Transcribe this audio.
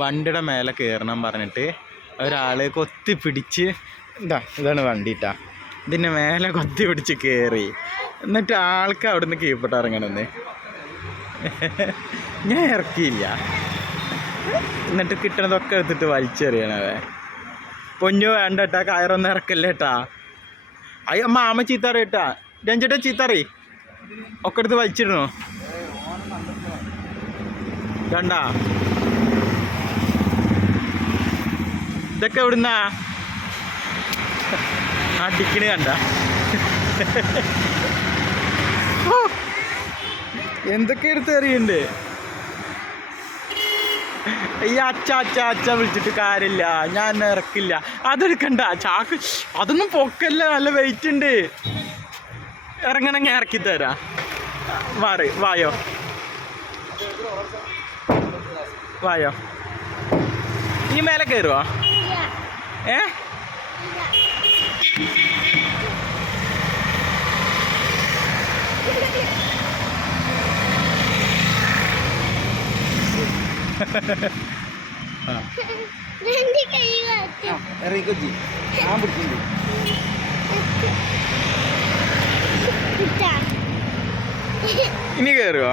വണ്ടിയുടെ മേലെ കയറണം പറഞ്ഞിട്ട് ഒരാൾ കൊത്തി പിടിച്ച് ഇതാണ് വണ്ടിട്ടാ, ഇതിൻ്റെ മേലെ കൊത്തി പിടിച്ച് കയറി. എന്നിട്ട് ആൾക്ക് അവിടുന്ന് കീഴ്പോട്ട് ഇറങ്ങണമെന്ന് ഞാൻ ഇറക്കിയില്ല. എന്നിട്ട് കിട്ടണതൊക്കെ എടുത്തിട്ട് വലിച്ചെറിയണവേ. പൊന്നു വേണ്ടട്ടാ, കയറൊന്നും ഇറക്കല്ലേട്ടാ. അയ്യോ മാമ ചീത്തറിയട്ടാ, രഞ്ജേട്ടാ ചീത്തറി ഒക്കെ എടുത്ത് വലിച്ചിടണോ കണ്ടാ. ഇതൊക്കെ എവിടുന്നാ അടിക്കണ് കണ്ട. എന്തൊക്കെ എടുത്ത് എറിയുന്നുണ്ട്. ഈ അച്ഛ അച്ഛ അച്ഛ വിളിച്ചിട്ട് കാര്യമില്ല, ഞാൻ ഇറക്കില്ല. അതെടുക്കണ്ട ചാക്ക്, അതൊന്നും പൊക്കല്ല, നല്ല വെയിറ്റ് ഉണ്ട്. ഇറങ്ങണമെങ്കിൽ ഇറക്കി തരാം. വായോ വായോ. ഇനി മേലെ കയറുവോ? ഏ ഇറങ്ങിക്കൊച്ചി, ഞാൻ പിടിച്ചിട്ടുണ്ട്. ഇനി കയറുവോ?